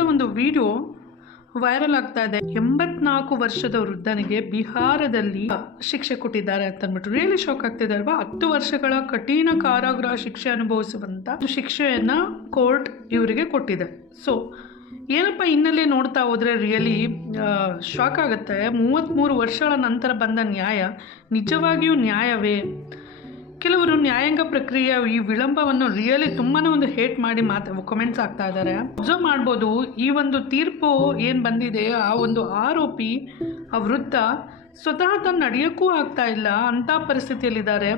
ವೃದ್ಧದ ಒಂದು video viral ಆಗ್ತಾ ಇದೆ. 84 ವರ್ಷದ ವೃದ್ಧನಿಗೆ ಬಿಹಾರದಲ್ಲಿ ಶಿಕ್ಷೆ ಕೊಟ್ಟಿದ್ದಾರೆ ಅಂತ ಅಂದ್ಬಿಟ್ಟು ರಿಯಲಿ ಶಾಕ್ ಆಗ್ತಿದೆ ಅಲ್ವಾ. 10 ವರ್ಷಗಳ ಕಠಿಣ ಕಾರಾಗೃಹ ಶಿಕ್ಷೆ ಅನುಭವಿಸುವಂತ ಶಿಕ್ಷೆಯನ್ನ ಕೋರ್ಟ್ ಇವರಿಗೆ ಕೊಟ್ಟಿದೆ. ಸೊ ಏನಪ್ಪ ಹಿನ್ನೆಲೆ ನೋಡ್ತಾ ಹೋದ್ರೆ ರಿಯಲಿ ಶಾಕ್ ಆಗುತ್ತೆ. 33 ವರ್ಷಗಳ ನಂತರ ಬಂದ ನ್ಯಾಯ ನಿಜವಾಗಿಯೂ ನ್ಯಾಯವೇ? ಕೆಲವರು ನ್ಯಾಯಾಂಗ ಪ್ರಕ್ರಿಯೆಯ ಈ ವಿಳಂಬವನ್ನು ರಿಯಲಿ ತುಂಬಾನೇ ಒಂದು ಹೇಟ್ ಮಾಡಿ ಕಮೆಂಟ್ಸ್ ಆಗ್ತಾ ಇದ್ದಾರೆ. ಅಬ್ಸರ್ವ್ ಮಾಡ್ಬೋದು, ಈ ಒಂದು ತೀರ್ಪು ಏನು ಬಂದಿದೆ, ಆ ಒಂದು ಆರೋಪಿ ಆ ವೃದ್ಧ ಸ್ವತಃ ತನ್ನ ನಡೆಯೋಕ್ಕೂ ಆಗ್ತಾ ಇಲ್ಲ ಅಂತ ಪರಿಸ್ಥಿತಿಯಲ್ಲಿದ್ದಾರೆ.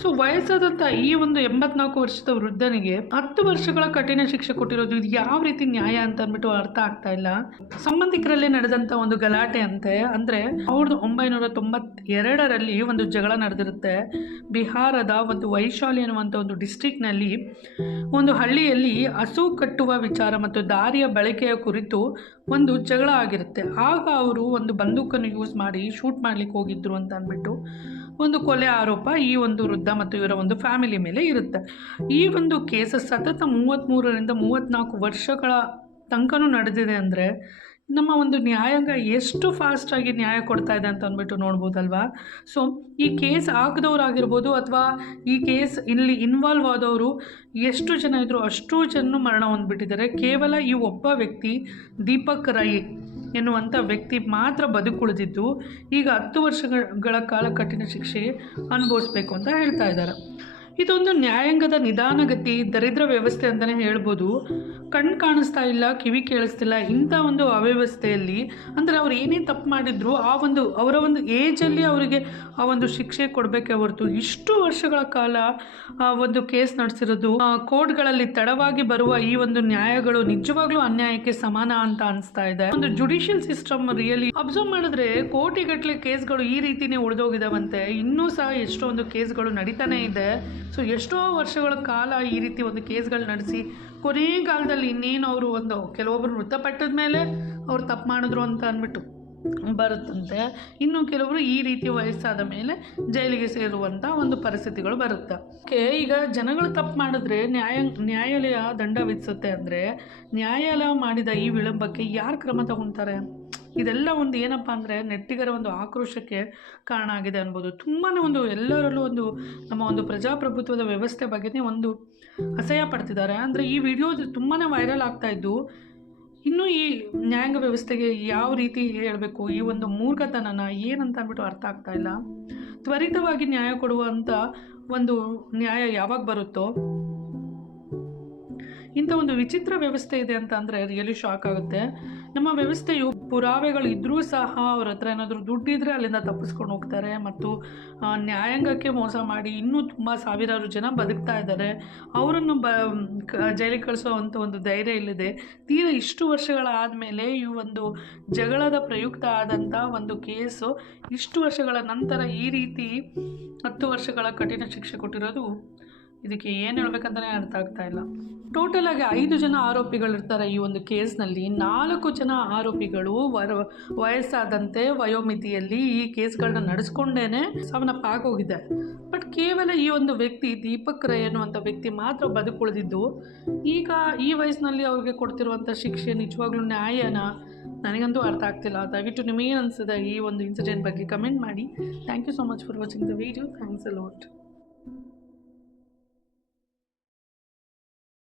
ಸೊ ವಯಸ್ಸಾದಂಥ ಈ ಒಂದು 84 ವರ್ಷದ ವೃದ್ಧನಿಗೆ 10 ವರ್ಷಗಳ ಕಠಿಣ ಶಿಕ್ಷೆ ಕೊಟ್ಟಿರೋದು ಇದು ಯಾವ ರೀತಿ ನ್ಯಾಯ ಅಂತ ಅಂದ್ಬಿಟ್ಟು ಅರ್ಥ ಆಗ್ತಾ ಇಲ್ಲ. ಸಂಬಂಧಿಕರಲ್ಲೇ ನಡೆದಂಥ ಒಂದು ಗಲಾಟೆ ಅಂತೆ. ಅಂದರೆ 1992ರಲ್ಲಿ ಒಂದು ಜಗಳ ನಡೆದಿರುತ್ತೆ. ಬಿಹಾರದ ಒಂದು ವೈಶಾಲಿ ಅನ್ನುವಂಥ ಒಂದು ಡಿಸ್ಟ್ರಿಕ್ನಲ್ಲಿ ಒಂದು ಹಳ್ಳಿಯಲ್ಲಿ ಹಸು ಕಟ್ಟುವ ವಿಚಾರ ಮತ್ತು ದಾರಿಯ ಬಳಕೆಯ ಕುರಿತು ಒಂದು ಜಗಳ ಆಗಿರುತ್ತೆ. ಆಗ ಅವರು ಒಂದು ಬಂದೂಕನ್ನು ಯೂಸ್ ಮಾಡಿ ಶೂಟ್ ಮಾಡ್ಲಿಕ್ಕೆ ಹೋಗಿದ್ರು ಅಂತ ಅಂದ್ಬಿಟ್ಟು ಒಂದು ಕೊಲೆ ಆರೋಪ ಈ ಒಂದು ವೃದ್ಧ ಮತ್ತು ಇವರ ಒಂದು ಫ್ಯಾಮಿಲಿ ಮೇಲೆ ಇರುತ್ತೆ. ಈ ಒಂದು ಕೇಸ್ ಸತತ 33ರಿಂದ 34 ವರ್ಷಗಳ ತನಕನೂ ನಡೆದಿದೆ. ಅಂದರೆ ನಮ್ಮ ಒಂದು ನ್ಯಾಯಾಂಗ ಎಷ್ಟು ಫಾಸ್ಟಾಗಿ ನ್ಯಾಯ ಕೊಡ್ತಾ ಇದೆ ಅಂತ ಅಂದ್ಬಿಟ್ಟು ನೋಡ್ಬೋದಲ್ವಾ. ಸೊ ಈ ಕೇಸ್ ಹಾಕಿದವರಾಗಿರ್ಬೋದು ಅಥವಾ ಈ ಕೇಸ್ ಇಲ್ಲಿ ಇನ್ವಾಲ್ವ್ ಆದವರು ಎಷ್ಟು ಜನ ಇದ್ದರು ಅಷ್ಟು ಜನ ಮರಣ ಹೊಂದ್ಬಿಟ್ಟಿದ್ದಾರೆ. ಕೇವಲ ಈ ಒಬ್ಬ ವ್ಯಕ್ತಿ ದೀಪಕ್ ರೈ ಎನ್ನುವಂಥ ವ್ಯಕ್ತಿ ಮಾತ್ರ ಬದುಕುಳಿದಿದ್ದು ಈಗ 10 ವರ್ಷಗಳ ಕಾಲ ಕಠಿಣ ಶಿಕ್ಷೆ ಅನುಭವಿಸ್ಬೇಕು ಅಂತ ಹೇಳ್ತಾ ಇದ್ದಾರೆ. ಇದೊಂದು ನ್ಯಾಯಾಂಗದ ನಿಧಾನಗತಿ ದರಿದ್ರ ವ್ಯವಸ್ಥೆ ಅಂತಲೇ ಹೇಳ್ಬೋದು. ಕಣ್ಣು ಕಾಣಿಸ್ತಾ ಇಲ್ಲ, ಕಿವಿ ಕೇಳಿಸ್ತಿಲ್ಲ, ಇಂಥ ಒಂದು ಅವ್ಯವಸ್ಥೆಯಲ್ಲಿ ಅಂದರೆ ಅವ್ರು ಏನೇ ತಪ್ಪು ಮಾಡಿದ್ರು ಆ ಒಂದು ಅವರ ಒಂದು ಏಜಲ್ಲಿ ಅವರಿಗೆ ಆ ಒಂದು ಶಿಕ್ಷೆ ಕೊಡಬೇಕೇ ಹೊರತು ಇಷ್ಟು ವರ್ಷಗಳ ಕಾಲ ಒಂದು ಕೇಸ್ ನಡೆಸಿರೋದು ಕೋರ್ಟ್ಗಳಲ್ಲಿ ತಡವಾಗಿ ಬರುವ ಈ ಒಂದು ನ್ಯಾಯಗಳು ನಿಜವಾಗ್ಲೂ ಅನ್ಯಾಯಕ್ಕೆ ಸಮಾನ ಅಂತ ಅನಿಸ್ತಾ ಇದೆ. ಒಂದು ಜುಡಿಷಿಯಲ್ ಸಿಸ್ಟಮ್ ರಿಯಲಿ ಅಬ್ಸರ್ವ್ ಮಾಡಿದ್ರೆ ಕೋಟಿಗಟ್ಟಲೆ ಕೇಸ್ಗಳು ಈ ರೀತಿನೇ ಉಳಿದೋಗಿದಾವಂತೆ. ಇನ್ನೂ ಸಹ ಎಷ್ಟೊಂದು ಕೇಸ್ಗಳು ನಡೀತಾನೆ ಇದೆ. ಸೊ ಎಷ್ಟೋ ವರ್ಷಗಳ ಕಾಲ ಈ ರೀತಿ ಒಂದು ಕೇಸ್ಗಳು ನಡೆಸಿ ಕೊನೆ ಕಾಲದಲ್ಲಿ ಇನ್ನೇನು ಅವರು ಒಂದು ಕೆಲವೊಬ್ಬರು ಮೃತಪಟ್ಟದ ಮೇಲೆ ಅವ್ರು ತಪ್ಪು ಮಾಡಿದ್ರು ಅಂತ ಅಂದ್ಬಿಟ್ಟು ಬರುತ್ತಂತೆ. ಇನ್ನು ಕೆಲವರು ಈ ರೀತಿ ವಯಸ್ಸಾದ ಮೇಲೆ ಜೈಲಿಗೆ ಸೇರುವಂಥ ಒಂದು ಪರಿಸ್ಥಿತಿಗಳು ಬರುತ್ತೆ. ಈಗ ಜನಗಳು ತಪ್ಪು ಮಾಡಿದ್ರೆ ನ್ಯಾಯಾಲಯ ದಂಡ ವಿಧಿಸುತ್ತೆ. ಅಂದರೆ ನ್ಯಾಯಾಲಯ ಮಾಡಿದ ಈ ವಿಳಂಬಕ್ಕೆ ಯಾರು ಕ್ರಮ ತಗೊಳ್ತಾರೆ? ಇದೆಲ್ಲ ಒಂದು ಏನಪ್ಪ ಅಂದರೆ ನೆಟ್ಟಿಗರ ಒಂದು ಆಕ್ರೋಶಕ್ಕೆ ಕಾರಣ ಆಗಿದೆ ಅನ್ಬೋದು. ತುಂಬಾ ಒಂದು ಎಲ್ಲರಲ್ಲೂ ಒಂದು ನಮ್ಮ ಒಂದು ಪ್ರಜಾಪ್ರಭುತ್ವದ ವ್ಯವಸ್ಥೆ ಬಗ್ಗೆನೇ ಒಂದು ಅಸಹ್ಯ ಪಡ್ತಿದ್ದಾರೆ. ಅಂದರೆ ಈ ವಿಡಿಯೋ ತುಂಬಾ ವೈರಲ್ ಆಗ್ತಾ ಇದ್ದು ಇನ್ನೂ ಈ ನ್ಯಾಯಾಂಗ ವ್ಯವಸ್ಥೆಗೆ ಯಾವ ರೀತಿ ಹೇಳಬೇಕು, ಈ ಒಂದು ಮೂರ್ಖತನನ ಏನಂತ ಅಂದ್ಬಿಟ್ಟು ಅರ್ಥ ಆಗ್ತಾ ಇಲ್ಲ. ತ್ವರಿತವಾಗಿ ನ್ಯಾಯ ಕೊಡುವಂಥ ಒಂದು ನ್ಯಾಯ ಯಾವಾಗ ಬರುತ್ತೋ ಇಂಥ ಒಂದು ವಿಚಿತ್ರ ವ್ಯವಸ್ಥೆ ಇದೆ ಅಂತ ಅಂದರೆ ರಿಯಲಿ ಶಾಕ್ ಆಗುತ್ತೆ. ನಮ್ಮ ವ್ಯವಸ್ಥೆಯು ಪುರಾವೆಗಳು ಇದ್ದರೂ ಸಹ ಅವ್ರ ಹತ್ರ ಏನಾದರೂ ದುಡ್ಡಿದ್ರೆ ಅಲ್ಲಿಂದ ತಪ್ಪಿಸ್ಕೊಂಡು ಹೋಗ್ತಾರೆ ಮತ್ತು ನ್ಯಾಯಾಂಗಕ್ಕೆ ಮೋಸ ಮಾಡಿ ಇನ್ನೂ ತುಂಬ ಸಾವಿರಾರು ಜನ ಬದುಕ್ತಾ ಇದ್ದಾರೆ. ಅವರನ್ನು ಜೈಲಿಗೆ ಕಳಿಸೋವಂಥ ಒಂದು ಧೈರ್ಯ ಇಲ್ಲಿದೆ. ತೀರಾ ಇಷ್ಟು ವರ್ಷಗಳಾದಮೇಲೆ ಈ ಒಂದು ಜಗಳದ ಪ್ರಯುಕ್ತ ಆದಂಥ ಒಂದು ಕೇಸು ಇಷ್ಟು ವರ್ಷಗಳ ನಂತರ ಈ ರೀತಿ 10 ವರ್ಷಗಳ ಕಠಿಣ ಶಿಕ್ಷೆ ಕೊಟ್ಟಿರೋದು ಇದಕ್ಕೆ ಏನು ಹೇಳ್ಬೇಕಂತಲೇ ಅರ್ಥ ಆಗ್ತಾ ಇಲ್ಲ. ಟೋಟಲ್ ಆಗಿ 5 ಜನ ಆರೋಪಿಗಳಿರ್ತಾರೆ ಈ ಒಂದು ಕೇಸ್ನಲ್ಲಿ. 4 ಜನ ಆರೋಪಿಗಳು ವಯಸ್ಸಾದಂತೆ ವಯೋಮಿತಿಯಲ್ಲಿ ಈ ಕೇಸ್ಗಳನ್ನ ನಡೆಸ್ಕೊಂಡೇನೆ ಸಾವನ್ನಪ್ಪಾಗೋಗಿದೆ. ಬಟ್ ಕೇವಲ ಈ ಒಂದು ವ್ಯಕ್ತಿ ದೀಪಕ್ ರೈ ಅನ್ನುವಂಥ ವ್ಯಕ್ತಿ ಮಾತ್ರ ಬದುಕುಳಿದಿದ್ದು ಈಗ ಈ ವಯಸ್ಸಿನಲ್ಲಿ ಅವ್ರಿಗೆ ಕೊಡ್ತಿರುವಂಥ ಶಿಕ್ಷೆ ನಿಜವಾಗ್ಲೂ ನ್ಯಾಯನ ನನಗಂತೂ ಅರ್ಥ ಆಗ್ತಿಲ್ಲ. ದಯವಿಟ್ಟು ನಿಮಗೇನು ಅನಿಸಿದೆ ಈ ಒಂದು ಇನ್ಸಿಡೆಂಟ್ ಬಗ್ಗೆ ಕಮೆಂಟ್ ಮಾಡಿ. Thank you so much for watching the video. Thanks a lot.